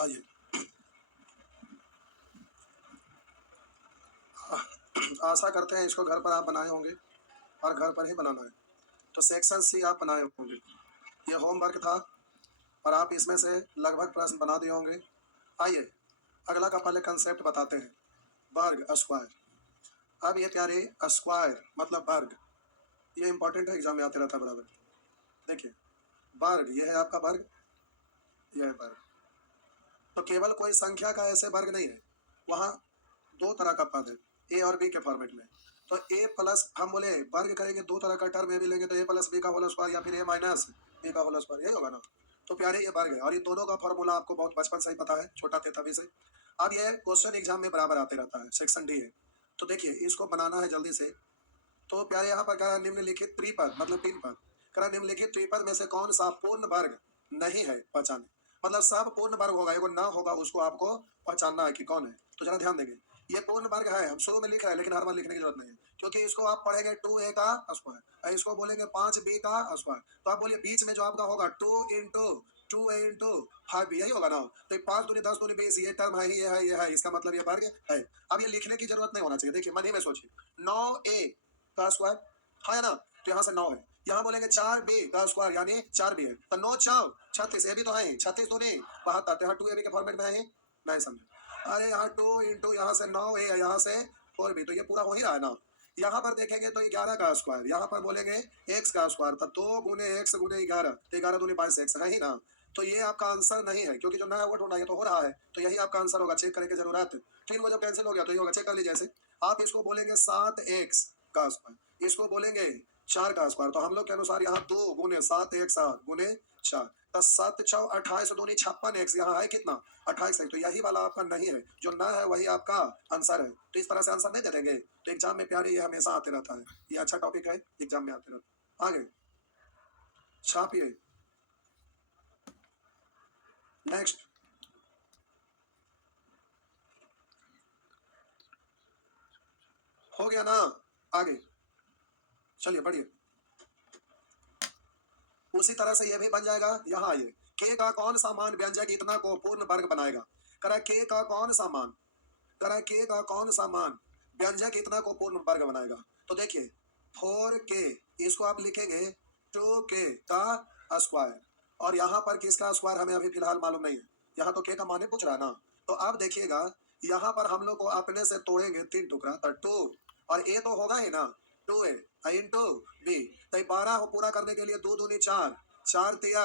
आइए, आशा करते हैं इसको घर पर आप बनाए होंगे और घर पर ही बनाना है। तो सेक्शन सी आप बनाए होंगे। ये होमवर्क था और आप इसमें से लगभग प्रश्न बना दिए होंगे। आइए अगला का पहले कंसेप्ट बताते हैं, वर्ग स्क्वायर। अब ये प्यारे स्क्वायर मतलब वर्ग, ये इंपॉर्टेंट है, एग्जाम में आते रहता है बराबर। देखिए वर्ग, ये है आपका वर्ग, यह है वर्ग। तो केवल कोई संख्या का ऐसे वर्ग नहीं है, वहाँ दो तरह का पद है, ए और बी के फॉर्मेट में। तो ए प्लस हम बोले वर्ग करेंगे दो तरह का टर्म, ए भी लेंगे तो ए प्लस बी का होल स्क्वायर या फिर ए माइनस बी का होल स्क्वायर, यही होगा ना। तो प्यारे ये वर्ग है और ये दोनों का फॉर्मूला आपको बहुत बचपन से ही पता है, छोटा थे तभी से। अब ये क्वेश्चन एग्जाम में बराबर आते रहता है, सेक्शन डी है। तो देखिए इसको बनाना है जल्दी से। तो प्यारे यहाँ पर कह निम्नलिखित त्रिपद मतलब तीन पद, कह निम्नलिखित त्रिपद में से कौन सा पूर्ण वर्ग नहीं है, पहचाने। मतलब सब पूर्ण वर्ग होगा, एगो ना होगा, उसको आपको पहचानना है कि कौन है। तो जरा ध्यान देंगे, ये पूर्ण वर्ग है, हम शुरू में लिख रहे हैं लेकिन हर बार लिखने की जरूरत नहीं है, क्योंकि इसको आप पढ़ेंगे 2a का स्क्वायर, इसको बोलेंगे 5b का स्क्वायर। तो आप बोलिए बीच में जो आपका होगा 2 × 5, यही होगा ना। तो 5 दूनी 10 दूनी 20, ये टर्म है ही, ये है, इसका मतलब ये वर्ग है। अब ये लिखने की जरूरत नहीं होना चाहिए, देखिए मन ही में सोचिए, 9a का स्क्वायर है ना, तो यहाँ से 9 है। यहाँ बोलेंगे 4b का स्क्वायर यानी 4b है, तो 9 4 36, ये भी तो है 36 दूनी 72, यहाँ 2ab के फॉर्मेट में है, नहीं समझे। अरे यहाँ 2 × यहाँ से 9a है, यहाँ से 4b, तो ये पूरा हो ही रहा है ना। यहाँ पर देखेंगे तो 11 का स्क्वायर, यहाँ पर बोलेंगे x का स्क्वायर, तो 2 × x × 11, तो 11 दूनी 22x है ही ना। तो ये आपका आंसर नहीं है, क्योंकि जो नया हुआ ढूंढा ये तो हो रहा है, तो यही आपका आंसर होगा, चेक करने की जरूरत। तीन वो जब कैंसिल हो गया तो ये होगा, चेक कर लीजिए। ऐसे आप इसको बोलेंगे 7x का स्क्वायर, इसको बोलेंगे 4 का स्क्वायर, तो हम लोग के अनुसार यहाँ 2 × 7 1 7 × 4, 7 6 28 दूनी 56x, यहाँ है कितना 28 है, तो यही वाला आपका नहीं है, जो ना है वही आपका आंसर है। तो इस तरह से आंसर नहीं दे देंगे तो एग्जाम में प्यारे ये हमेशा आते रहता है, ये अच्छा टॉपिक है, एग्जाम में आते रहता है। आगे छापिए, नेक्स्ट। हो गया ना, आगे चलिए बढ़िए। उसी तरह से ये भी बन जाएगा, यहाँ आइए, के का कौन सा मान व्यंजक इतना को पूर्ण वर्ग बनाएगा। करा के का कौन सा मान, करा के का कौन सा मान व्यंजक इतना को पूर्ण वर्ग बनाएगा। तो देखिए 4k, इसको आप लिखेंगे 2k का स्क्वायर, और यहाँ पर किसका स्क्वायर हमें अभी फिलहाल मालूम नहीं है, यहाँ तो k का मान पूछ रहा है ना। तो आप देखिएगा यहाँ पर हम लोग को अपने से तोड़ेंगे 3 टुकड़ा, तो 2 और a तो होगा ही ना, 2a इंटू b, तो 12 को पूरा करने के लिए 2 दूनी 4, 4 तिया,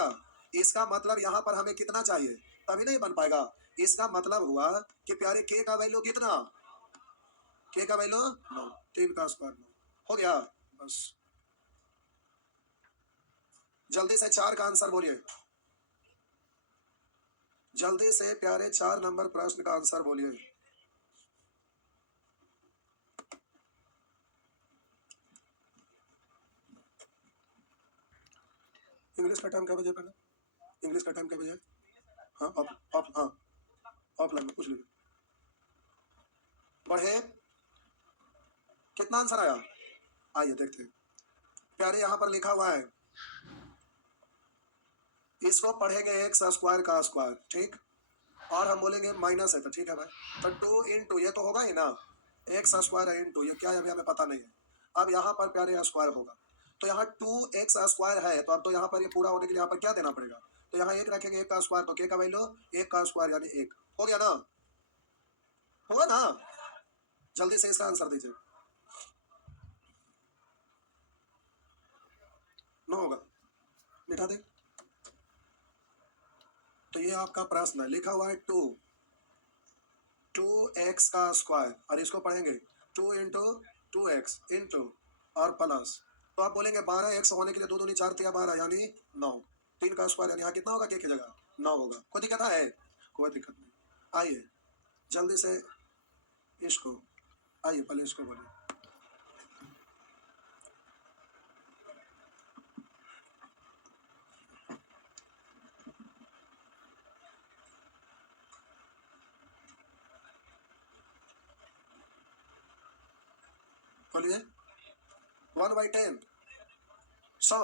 इसका मतलब यहाँ पर हमें कितना चाहिए, तभी नहीं बन पाएगा। इसका मतलब हुआ कि प्यारे के का वैल्यू कितना, के का वैल्यू 9, 3 का स्क्वायर 9 हो गया। बस जल्दी से 4 का आंसर बोलिए, जल्दी से प्यारे 4 नंबर प्रश्न का आंसर बोलिए। इंग्लिश का टाइम क्या बजे पहले, इंग्लिश का टाइम क्या बजे। हाँ आप हाँ ऑफलाइन में पूछ लीजिए। बढ़े, कितना आंसर आया, आइए देखते हैं। प्यारे यहाँ पर लिखा हुआ है, इसको पढ़ेंगे एक्स स्क्वायर का स्क्वायर, ठीक, और हम बोलेंगे माइनस है, तो ठीक है भाई, तो 2 × ये तो होगा ही ना, एक्स स्क्वायर है इंटू ये क्या है अभी हमें पता नहीं है। अब यहाँ पर प्यारे स्क्वायर होगा, तो यहाँ 2x स्क्वायर है, तो अब तो यहाँ पर ये पूरा होने के लिए यहाँ पर क्या देना पड़ेगा, तो यहाँ एक रखेंगे 1 का स्क्वायर, तो के का वैल्यू 1 का स्क्वायर यानी 1 हो गया ना, होगा ना। जल्दी से इसका आंसर दीजिए, नो होगा, मिटा दे। तो ये आपका प्रश्न है, लिखा हुआ है 2x का स्क्वायर, और इसको पढ़ेंगे 2 × 2x इंटू और प्लस, तो आप बोलेंगे 12x होने के लिए 2 दूनी 4 तिया 12 यानी 9, 3 का स्क्वायर यानी यहाँ कितना होगा, के की जगह 9 होगा। कोई दिक्कत है, कोई दिक्कत नहीं। आइए जल्दी से इसको, आइए पहले इसको बोलिए। बोलिए 1/10 100,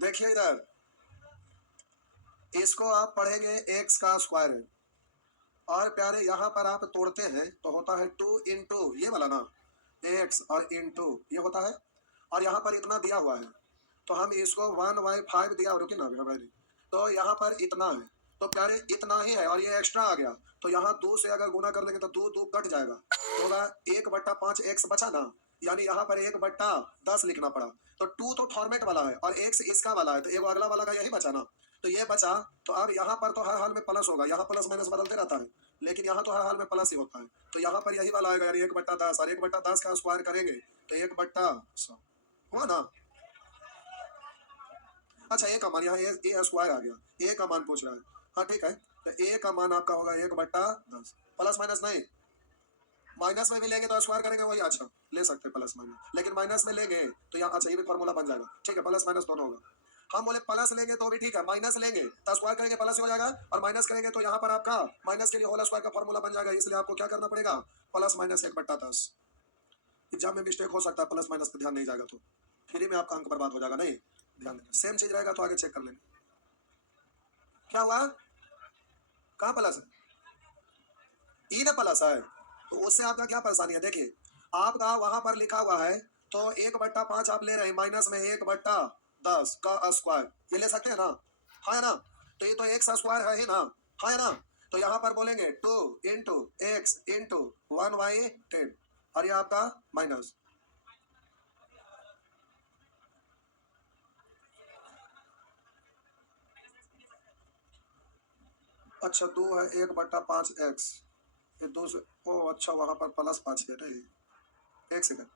देखिए इधर, इसको आप पढ़ेंगे एक्स का स्क्वायर है, और प्यारे यहाँ पर आप तोड़ते हैं तो होता है 2 इंटू ये वाला ना, एक्स और इंटू ये होता है, और यहाँ पर इतना दिया हुआ है तो हम इसको 1/5 दिया, रुकिए ना भाई, तो यहाँ पर इतना है, तो प्यारे इतना ही है, और ये एक्स्ट्रा आ गया तो यहाँ 2 से अगर गुना कर लेंगे तो 2 2 कट जाएगा, तो होगा 1/5 एक्स बचा ना, यानी यहाँ पर 1/10 लिखना पड़ा। तो 2 तो फॉर्मेट वाला है और एक्स इसका वाला है, तो एक अगला वाला का यही बचा ना, तो ये बचा। तो अब यहाँ पर तो हर हाल में प्लस होगा, यहाँ प्लस माइनस बदलते रहता है, लेकिन यहाँ तो हर हाल में प्लस ही होता है, तो यहाँ पर यही वाला आएगा यार 1/10, और 1/10 का स्क्वायर करेंगे तो 1/100 हुआ ना। अच्छा ए का मान यहाँ ए स्क्वायर आ गया, ए का मान पूछ रहा है, हाँ ठीक है, तो ए का मान आपका होगा 1/10, प्लस माइनस नहीं, माइनस में भी लेंगे तो स्क्वायर करेंगे वही, अच्छा ले सकते हैं प्लस माइनस, लेकिन माइनस में लेंगे तो यहाँ अच्छा ये भी फॉर्मूला बन जाएगा, ठीक है प्लस माइनस दोनों होगा। हम बोले प्लस लेंगे तो भी ठीक है, माइनस लेंगे तो स्क्वायर करेंगे प्लस हो जाएगा, और माइनस करेंगे तो यहाँ पर आपका माइनस के लिए होल स्क्वायर का फॉर्मूला बन जाएगा, इसलिए आपको क्या करना पड़ेगा, प्लस माइनस 1/10। एग्जाम में मिस्टेक हो सकता है, प्लस माइनस पे ध्यान नहीं जाएगा तो फ्री में आपका अंक बर्बाद हो जाएगा, नहीं ध्यान देना, सेम चीज रहेगा तो आगे चेक कर लेंगे। क्या हुआ, कहाँ प्लस है, ई ना प्लस है, तो उससे आपका क्या परेशानी है, देखिए आपका वहां पर लिखा हुआ है तो 1/5 आप ले रहे हैं, माइनस में 1/10 का स्क्वायर, ये ले सकते हैं ना, हाँ है ना, तो ये तो एक्स स्क्वायर है ही ना, हाँ है ना, तो यहाँ पर बोलेंगे 2 इंटू एक्स इंटू 1/10, और ये आपका माइनस, अच्छा 2 है 1/5 एक्स, ये 2 से ओ अच्छा वहां पर +5 है नहीं, एक सेकंड,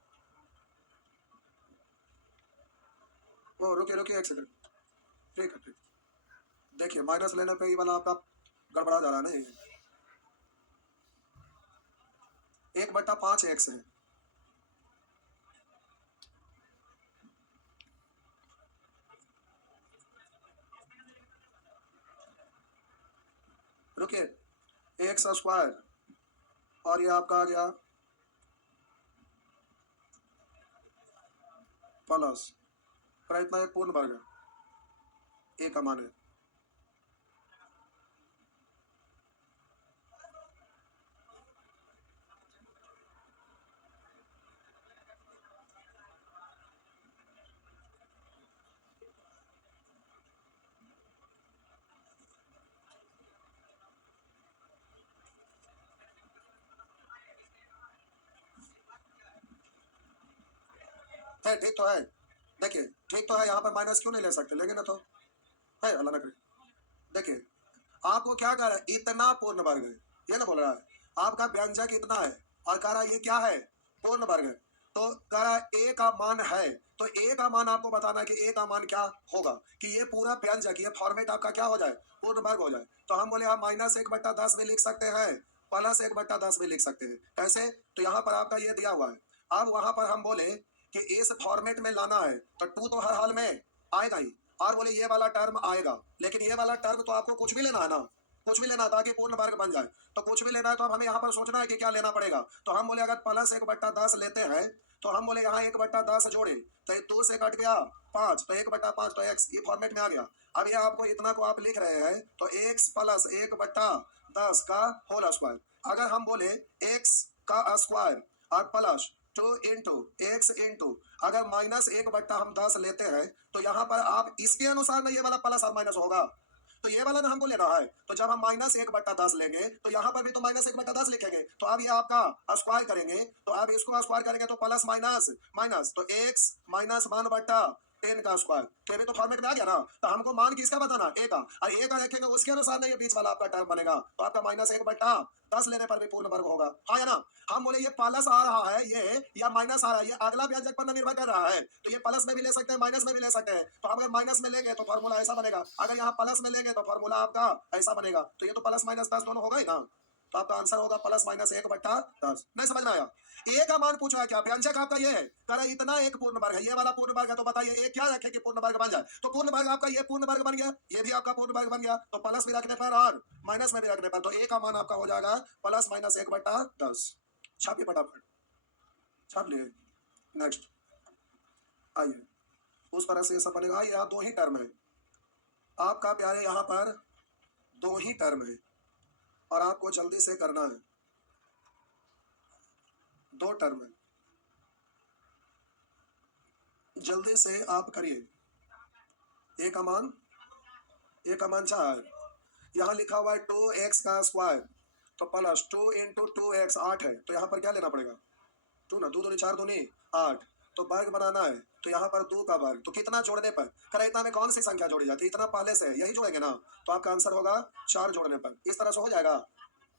ओ रुकिए रुकिए एक सेकंड, ठीक है ठीक, देखिए माइनस लेने पे ही वाला आपका गड़बड़ा जा रहा है, नहीं 1/5 एक्स है, रुकिए एक्स स्क्वायर, और ये आपका आ गया प्लस, पर इतना एक पूर्ण वर्ग है, ए का मान है, ठीक तो है, देखिए ठीक तो है, यहाँ पर माइनस क्यों नहीं ले सकते, लेकिन ना तो है, अल्लाह ना करे, देखिए आपको क्या कह रहा है, इतना पूर्ण वर्ग है, ये ना बोल रहा है आपका व्यंजक इतना है, और कह रहा है ये क्या है, पूर्ण वर्ग है, तो कह रहा है ए का मान है, तो ए का मान आपको बताना है कि ए का मान क्या होगा, कि ये पूरा व्यंजक ये फॉर्मेट आपका क्या हो जाए, पूर्ण वर्ग हो जाए, तो हम बोले हम -1/10 भी लिख सकते हैं, +1/10 भी लिख सकते हैं, कैसे, तो यहाँ पर आपका ये दिया हुआ है, अब वहां पर हम बोले कि इस फॉर्मेट में लाना है, तो 2 तो हर हाल में आएगा ही, और बोले ये वाला टर्म आएगा, लेकिन ये वाला टर्म तो आपको कुछ भी लेना है ना, कुछ भी लेना है ताकि पूर्ण वर्ग बन जाए, तो कुछ भी लेना है तो अब हमें यहाँ पर सोचना है कि क्या लेना पड़ेगा, तो हम बोले अगर +1/10 लेते हैं तो हम बोले यहाँ 1/10 जोड़े तो ये 2 से कट गया 5, तो 1/5 तो एक्स ये फॉर्मेट में आ गया, अब ये आपको इतना को आप लिख रहे हैं तो एक्स प्लस 1/10 का होल स्क्वायर, अगर हम बोले एक्स का स्क्वायर और प्लस 2 इंटू एक्स इंटू अगर -1/10 लेते हैं तो यहाँ पर आप इसके अनुसार ना ये वाला प्लस और माइनस होगा, तो ये वाला ना हमको लेना है, तो जब हम -1/10 लेंगे तो यहाँ पर भी तो -1/10 लिखेंगे, तो अब ये आपका स्क्वायर करेंगे, तो अब इसको स्क्वायर करेंगे तो प्लस माइनस माइनस, तो x -1/10 का स्क्वायर, तो ये भी तो फॉर्मेट में आ गया ना, तो हमको मान किसका बताना, ए का, और ए का रखेंगे उसके अनुसार ना ये बीच वाला आपका टर्म बनेगा, तो आपका -1/10 लेने पर भी पूर्ण वर्ग होगा, हाँ या ना, हम बोले ये प्लस आ रहा है ये या माइनस आ रहा है, ये अगला व्यंजक पर निर्भर कर रहा है, तो ये प्लस में भी ले सकते हैं माइनस में भी ले सकते हैं, तो अगर माइनस में लेंगे तो फॉर्मूला ऐसा बनेगा, अगर यहाँ प्लस में लेंगे तो फॉर्मूला आपका ऐसा बनेगा, तो ये तो +-10 दोनों होगा ही ना, तो आपका आंसर होगा +-1/10, नहीं समझ में आया, ए का मान पूछा है, क्या व्यंजक आपका ये है, कह रहा इतना एक पूर्ण वर्ग है, ये वाला पूर्ण वर्ग है, तो बताइए ए क्या रखे कि पूर्ण वर्ग बन जाए, तो पूर्ण वर्ग आपका ये पूर्ण वर्ग बन गया, ये भी आपका पूर्ण वर्ग बन गया, तो प्लस भी रखने पर और माइनस में भी रखने पर, तो ए का मान आपका हो जाएगा +-1/10, छापिए फटाफट, छाप लिए, नेक्स्ट आइए, उस तरह से ये सब बनेगा। यहाँ दो ही टर्म है आपका प्यारे, यहाँ पर दो ही टर्म है और आपको जल्दी से करना है। दो टर्म है, जल्दी से आप करिए। ए का मान 4, यहाँ लिखा हुआ है 2x का स्क्वायर, तो प्लस 2 इंटू 2x 8 है, तो यहाँ पर क्या लेना पड़ेगा 2 ना, 2 दूनी 4 दूनी 8, तो वर्ग बनाना है, तो यहाँ पर 2 का वर्ग, तो कितना जोड़ने पर करेक्टा में कौन सी संख्या जोड़ी जाती है, इतना पहले से यही जोड़ेंगे ना, तो आपका आंसर होगा 4 जोड़ने पर। इस तरह से हो जाएगा,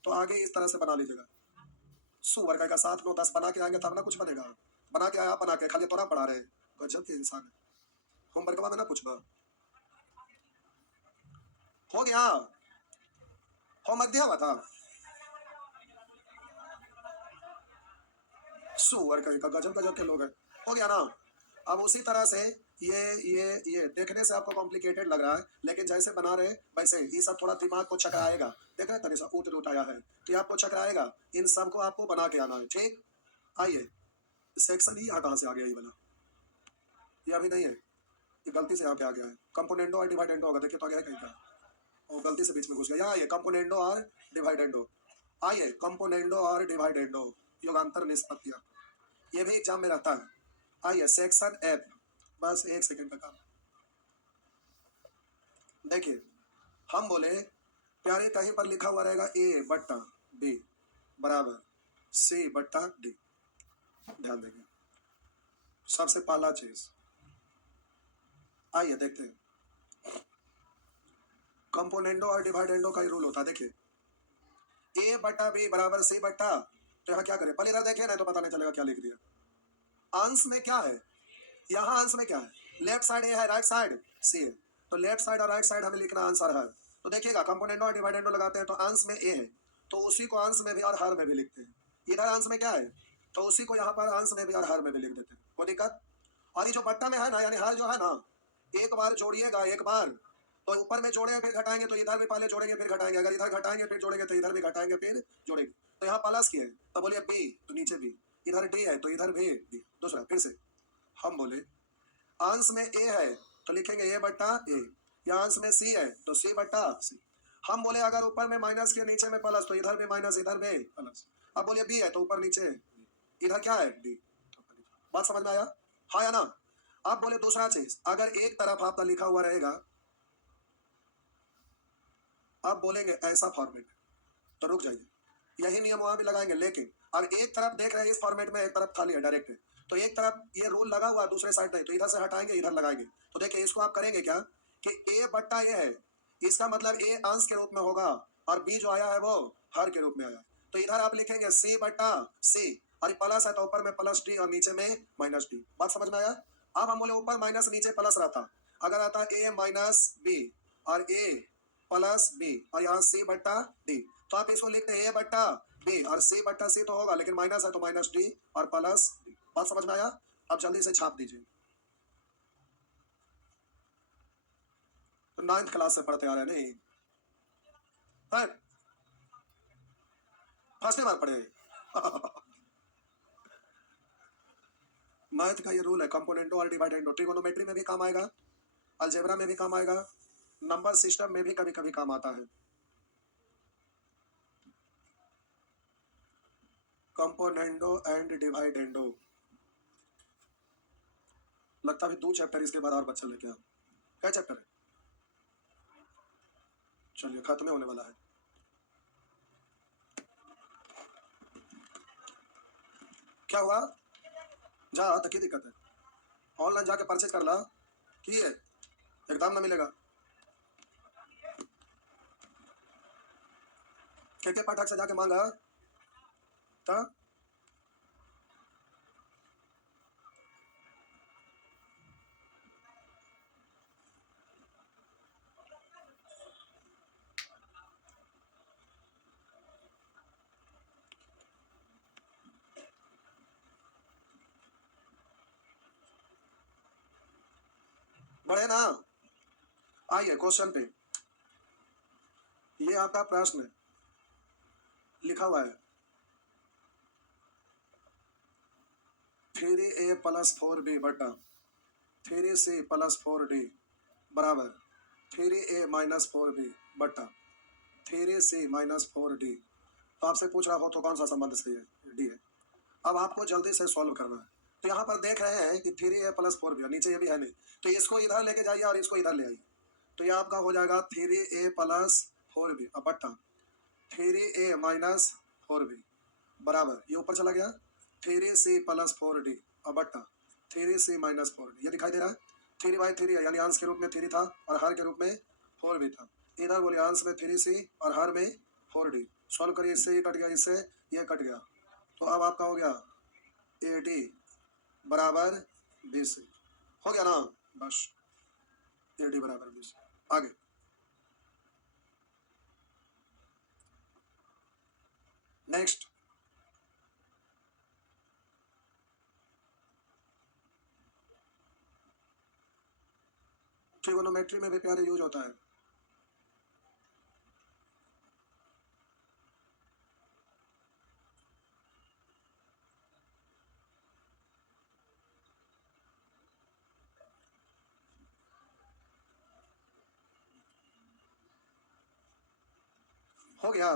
तो आगे इस तरह से बना लीजिएगा। सुअर का 7 9 10 बना के आएंगे तब ना कुछ बनेगा, बना के आया बना के खाली तोरा पढ़ा रहे, गजब के इंसान है। होमवर्क में ना पूछबा, हो गया होमवर्क दिया हुआ था। सुअर का गजब गजब के लोग हैं, हो गया ना। अब उसी तरह से ये देखने से आपको कॉम्प्लिकेटेड लग रहा है, लेकिन जैसे बना रहे वैसे ये सब थोड़ा दिमाग को चकराएगा। देख रहे तरीका ऊट रूट आया है, तो ये आपको चकराएगा, इन सब को आपको बना के आना है। ठीक, आइए सेक्शन ही यहाँ कहाँ से आ गया, ये वाला ये अभी नहीं है, ये गलती से यहाँ पे आ गया है। कंपोनेंडो और डिवाइडेंडो होगा, देखिए तो आ गया है कहीं का, और गलती से बीच में घुस गया। यहाँ आइए कंपोनेंडो और डिवाइडेंडो, आइए कंपोनेंडो और डिवाइडेंडो, योगांतर निष्पत्तियाँ, ये भी एग्जाम में रहता है। आइए सेक्शन एफ, बस 1 सेकंड का काम। देखिए हम बोले प्यारे कहीं पर लिखा हुआ रहेगा ए बट्टा बी बराबर सी बट्टा डी, ध्यान देंगे सबसे पहला चीज। आइए देखते हैं कंपोनेंडो और डिवाइडेंडो का ही रूल होता है। देखिए ए बट्टा बी बराबर सी बट्टा, तो यहाँ क्या करें, पहले इधर देखें ना तो पता नहीं चलेगा क्या लिख दिया। अंश में क्या है, यहाँ अंश में क्या है, लेफ्ट साइड ए है, राइट साइड सी है, तो लेफ्ट साइड और राइट साइड हमें लिखना आंसर है। तो देखिएगा कंपोनेंडो और डिवाइडेंडो लगाते हैं तो अंश में ए है, तो उसी को अंश में भी और हर में भी लिखते हैं। इधर अंश में क्या है, तो उसी को यहाँ पर अंश में भी और हर में भी लिख देते हैं, कोई दिक्कत। और ये जो बट्टा में है ना, यानी हर जो है ना, एक बार जोड़िएगा, एक बार तो ऊपर में जोड़ेंगे फिर घटाएंगे, तो इधर भी पहले जोड़ेंगे फिर घटाएंगे, अगर इधर घटाएंगे फिर जोड़ेंगे तो इधर भी घटाएंगे फिर जोड़ेंगे। तो यहाँ प्लस की है तो बोलिए बी, तो नीचे बी, इधर डी है तो इधर भी डी। दूसरा फिर से हम बोले अंश में ए है तो लिखेंगे ए बट्टा ए, या अंश में सी है तो सी बट्टा सी। हम बोले अगर ऊपर में माइनस के नीचे में प्लस, तो इधर भी माइनस इधर भी प्लस। अब बोलिए बी है तो ऊपर नीचे, इधर क्या है डी। बात समझ में आया, हाँ या ना। अब बोले दूसरा चीज, अगर एक तरफ आपका लिखा हुआ रहेगा, आप बोलेंगे ऐसा फॉर्मेट, तो रुक जाइए, यही नियम वहां भी लगाएंगे, लेकिन अब एक तरफ देख रहे हैं इस फॉर्मेट में, एक तरफ खाली है डायरेक्ट है, तो एक तरफ ये रूल लगा हुआ है, दूसरे साइड नहीं, तो इधर से हटाएंगे इधर लगाएंगे। तो देखिए इसको आप करेंगे क्या कि ए बट्टा ए है, इसका मतलब ए अंश के रूप में होगा और बी जो आया है वो हर के रूप में आया, तो इधर आप लिखेंगे सी बट्टा सी, और प्लस है तो ऊपर में प्लस डी और नीचे में माइनस डी। बात समझ में आया। अब हम बोले ऊपर माइनस नीचे प्लस रहता, अगर आता ए माइनस बी और ए प्लस बी और यहाँ सी बट्टा डी, तो आप इसको लिखते हैं ए बट्टा बी और सी बट्टा सी तो होगा, लेकिन माइनस है तो माइनस डी और प्लस डी। बात समझ में आया। अब जल्दी से छाप दीजिए, तो 9th क्लास से पढ़ते आ रहे हैं नहीं, फर्स्ट बार पढ़े मैथ का ये रूल है, कंपोनेंटो और डिवाइडेंडो, ट्रिगोनोमेट्री में भी काम आएगा, अलजेब्रा में भी काम आएगा, नंबर सिस्टम में भी कभी कभी काम आता है। कंपोनेंडो एंड डिवाइडेंडो, लगता है 2 चैप्टर इसके बाद और बच्चा लेके आओ। क्या चैप्टर है, चलिए खत्म होने वाला है। क्या हुआ, जा तो की दिक्कत है, ऑनलाइन जाके परचेज कर ला, की है एकदम ना मिलेगा। के पाठक से जाके मांगा था, बढ़े ना। आइए क्वेश्चन पे, ये आपका प्रश्न लिखा हुआ है 3a + 4b बटा 3c प्लस 4d बराबर 3a माइनस 4b बट्टा 3c माइनस 4d। तो आपसे पूछ रहा हो तो कौन सा संबंध सही है? डी है। अब आपको जल्दी से सॉल्व करना है। तो यहाँ पर देख रहे हैं कि 3a प्लस 4b है, नीचे ये भी है नहीं, तो इसको इधर लेके जाइए और इसको इधर ले आइए। तो ये आपका हो जाएगा 3a प्लस 4b अब बट्टा 3a माइनस 4b बराबर ये ऊपर चला गया 3c प्लस 4d अब बट्टा 3c माइनस 4d। ये दिखाई दे रहा है 3/3 है, यानी अंश के रूप में 3 था और हर के रूप में 4 भी था। इधर बोले अंश में 3c और हर में 4d। सॉल्व करिए, इससे ये कट गया, इससे ये कट गया, तो अब आपका हो गया AD बराबर 20 हो गया ना, बस AD बराबर 20। आगे नेक्स्ट ट्रिगोनोमेट्री में भी प्यारे यूज होता है। हो गया,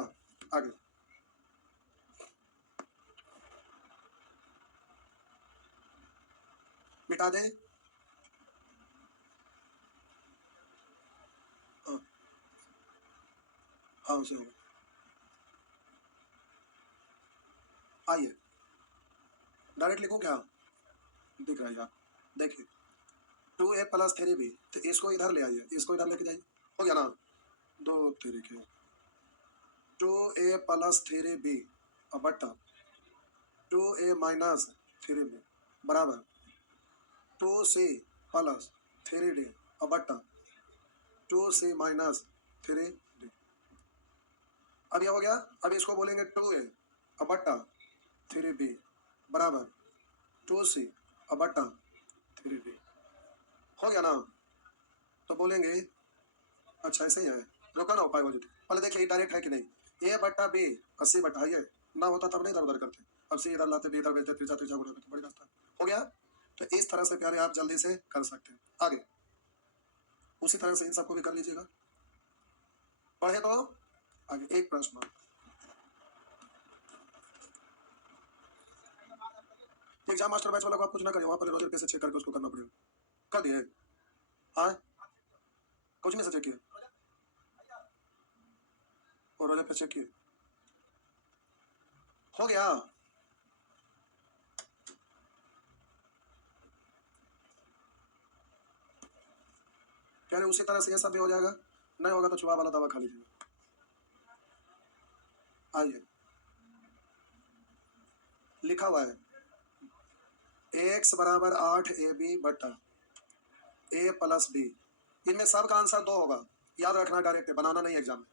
आगे मिटा दे। हाँ उसे हो गया। आइए डायरेक्ट लिखूं क्या? दिख रहा है यहाँ, देखिए 2a प्लस 3b, तो इसको इधर ले आइए, इसको इधर लेके जाइए, हो गया ना, 2 तरीके 2a प्लस 3b अब बट्टा 2a माइनस 3b बराबर 2c प्लस 3d अब बट्टा 2c माइनस 3d। अब ये हो गया, अब इसको बोलेंगे 2a अब बट्टा 3b बराबर 2c अब बट्टा 3d। हो गया ना, तो बोलेंगे अच्छा ऐसे ही है, रोका ना उपाय वजह। पहले देखिए डायरेक्ट है कि नहीं, a बट्टा b 80 बट्टा ये ना होता तब नहीं इधर उधर करते, अब सी इधर लाते, बी इधर भेजते, त्रिजा त्रिजा गुणा करते, बड़ी रास्ता हो गया। तो इस तरह से प्यारे आप जल्दी से कर सकते हैं। आगे उसी तरह से इन सबको भी कर लीजिएगा। पढ़े तो आगे एक प्रश्न एग्जाम मास्टर बैच वाला को आप कुछ ना करिए, वहां पर रोजर पैसे चेक करके उसको करना पड़ेगा। कर दिए? हाँ कुछ नहीं से चेक किए और रोजर पे चेक किए, हो गया। यानी उसी तरह से ये सब भी हो जाएगा, नहीं होगा तो चुहा वाला दवा खा लीजिएगा। आइए लिखा हुआ है x बराबर 8ab बट्टा a प्लस b, इनमें सब का आंसर 2 होगा, याद रखना, डायरेक्ट बनाना नहीं एग्जाम में।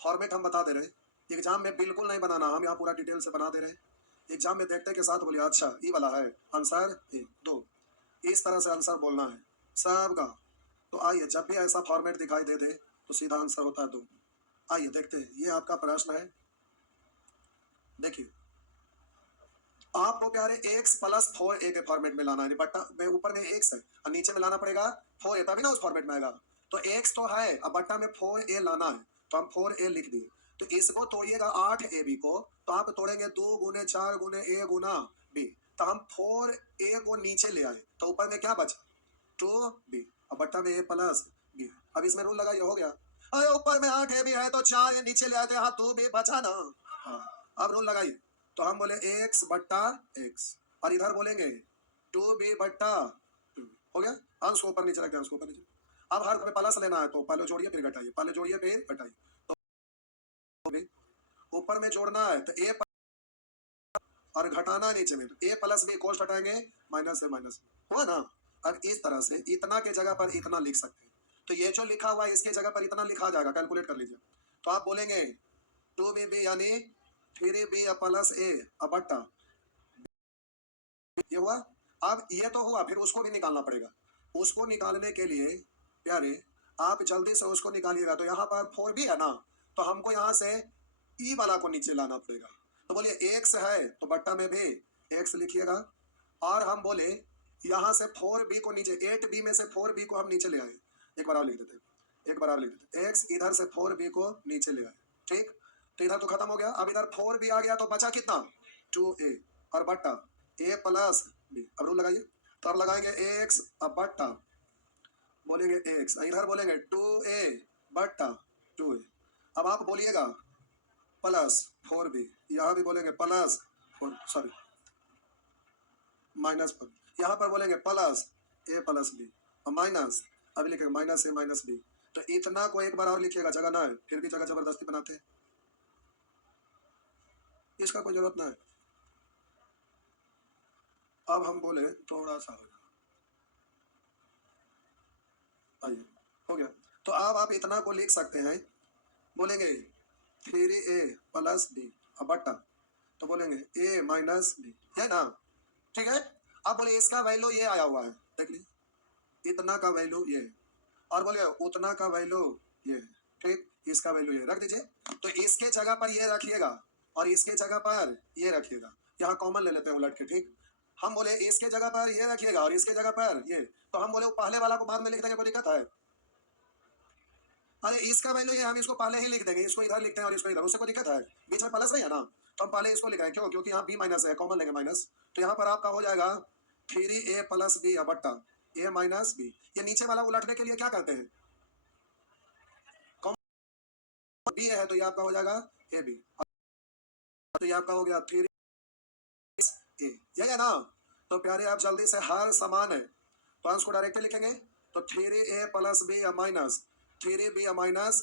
फॉर्मेट हम बता दे रहे, एग्जाम में बिल्कुल नहीं बनाना, हम यहाँ पूरा डिटेल से बना दे रहे। एग्जाम में देखते के साथ बोलिए अच्छा ये वाला है आंसर 2, इस तरह से आंसर बोलना है सबका। तो आइए जब भी ऐसा फॉर्मेट दिखाई दे दे तो सीधा आंसर होता है 2। आइए देखते हैं, ये आपका प्रश्न है। देखिए आपको प्यारे x प्लस 4a के फॉर्मेट में लाना है, बट्टा में ऊपर में x है और नीचे में लाना पड़ेगा 4a, तभी ना उस फॉर्मेट में आएगा। तो x तो है, अब बट्टा में 4a लाना है, तो हम 4a लिख दिए। तो इसको तोड़िएगा 8ab को, तो आप तोड़ेंगे 2 गुने 4 गुने a गुना b, तो हम 4a को नीचे ले आए, तो ऊपर में क्या बचा 2b, अब बट्टा में a प्लस b। अब इसमें रूल लगाइए, हो गया। अरे ऊपर में 8ab है तो 4 नीचे ले आए, तो यहाँ 2b बचा ना। हाँ अब रूल लगाइए, तो हम बोले x बट्टा x और इधर बोलेंगे 2b बट्टा 2, हो गया। अंश को ऊपर नीचे रख दिया, अंश को ऊपर नीचे। अब हर में प्लस लेना है तो पहले जोड़िए फिर घटाइए, पहले जोड़िए फिर घटाइए, तो ऊपर में जोड़ना है तो a और घटाना नीचे में, तो a प्लस b कोष्ट हटाएंगे माइनस से माइनस, हुआ ना। अब इस तरह से इतना के जगह पर इतना लिख सकते हैं, तो ये जो लिखा हुआ है इसके जगह पर इतना लिखा जाएगा, कैलकुलेट कर लीजिए। तो आप बोलेंगे 2b यानी 3b प्लस a अब बट्टा, ये हुआ। अब ये तो हुआ, फिर उसको भी निकालना पड़ेगा। उसको निकालने के लिए प्यारे आप जल्दी से उसको निकालिएगा, तो यहाँ पर 4b है ना, तो हमको यहाँ से ई वाला को नीचे लाना पड़ेगा। तो बोलिए x है तो बट्टा में भी x लिखिएगा, और हम बोले यहाँ से 4b को नीचे, 8b में से 4b को हम नीचे ले आए, एक बार और लिख देते हैं, एक बार और लिख देते हैं, x इधर से 4b को नीचे ले आए, ठीक। तो इधर तो खत्म हो गया, अब इधर 4b आ गया तो बचा कितना 2a और बट्टा a प्लस b। अब रूल लगाइए, तो अब लगाएंगे x अब बट्टा बोलेंगे x, इधर बोलेंगे 2a बट्टा 2a। अब आप बोलिएगा प्लस 4b, यहाँ भी बोलेंगे प्लस 4, सॉरी माइनस 4, यहाँ पर बोलेंगे प्लस a प्लस b और माइनस, अभी लिखेंगे माइनस a माइनस b। तो इतना को एक बार और लिखिएगा, जगह ना है, फिर भी जगह जबरदस्ती बनाते हैं, इसका कोई जरूरत ना है। अब हम बोले थोड़ा सा हो गया, आइए हो गया। तो अब आप इतना को लिख सकते हैं, बोलेंगे 3a प्लस b अब बट्टा, तो बोलेंगे a माइनस b, है ना, ठीक है। अब बोले इसका वैल्यू ये आया हुआ है, देख लीजिए, इतना का वैल्यू ये है, और बोले उतना का वैल्यू ये है, ठीक, इसका वैल्यू ये रख दीजिए। तो इसके जगह पर ये रखिएगा और इसके जगह पर ये रखिएगा, यहाँ कॉमन ले लेते हैं उलट के, ठीक। हम बोले इसके जगह पर ये रखिएगा और इसके जगह पर ये, तो हम बोले वो पहले वाला को बाद में लिख देंगे, कोई दिक्कत है? अरे इसका वैल्यू ये हम इसको पहले ही लिख देंगे, इसको इधर लिखते हैं और इसको इधर, उससे कोई दिक्कत है? बीच में प्लस नहीं है ना, तो हम पहले इसको लिख रहे हैं, क्यों? क्योंकि यहाँ b माइनस है, कॉमन लेंगे माइनस, तो यहाँ पर आपका हो जाएगा 3a प्लस b बट्टा a माइनस b। ये नीचे वाला उलटने के लिए क्या करते हैं, b है तो ये आपका हो जाएगा ab, तो ये आपका हो गया 3a, यही है ना। तो प्यारे आप जल्दी से हर समान है तो अंश को डायरेक्टली लिखेंगे, तो 3a plus b minus 3b minus,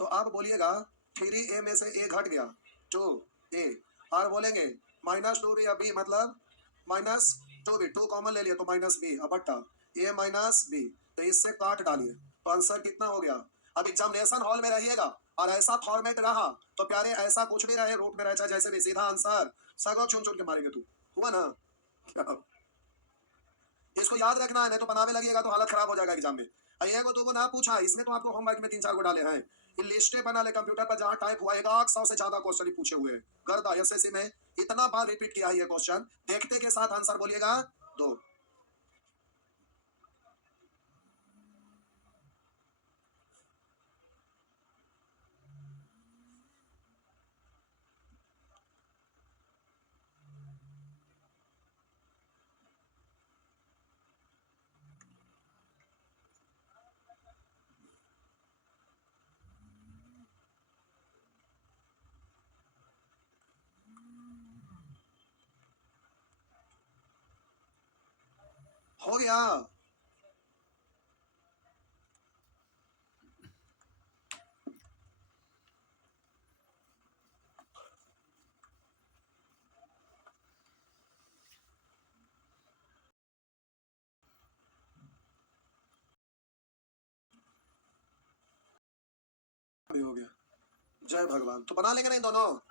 तो आप बोलिएगा 3a में से a घट गया 2a, और बोलेंगे माइनस 2b या b मतलब माइनस 2b, 2 कॉमन ले लिया तो माइनस b अब बट्टा a माइनस b, तो इससे काट डालिए, तो आंसर कितना हो गया। अब एग्जामिनेशन हॉल में रहिएगा और ऐसा फॉर्मेट रहा तो प्यारे ऐसा कुछ भी रहे, रूट में रहे चाहे जैसे भी, सीधा आंसर सगो चुन चुन के मारेंगे, तू हुआ ना क्या? इसको याद रखना है, नहीं तो बनावे लगेगा तो हालत खराब हो जाएगा एग्जाम में। ये को तो ना पूछा, इसमें तो आपको होमवर्क में 3-4 को डाले हैं, ये लिस्टें बना ले कंप्यूटर पर, जहां टाइप हुआ 100 से ज्यादा क्वेश्चन ही पूछे हुए हैं। गर्दा एसएससी में इतना बार रिपीट किया है ये क्वेश्चन, देखते के साथ आंसर बोलिएगा 2। हो गया, हो गया, जय भगवान। तो बना लेंगे नहीं दोनों?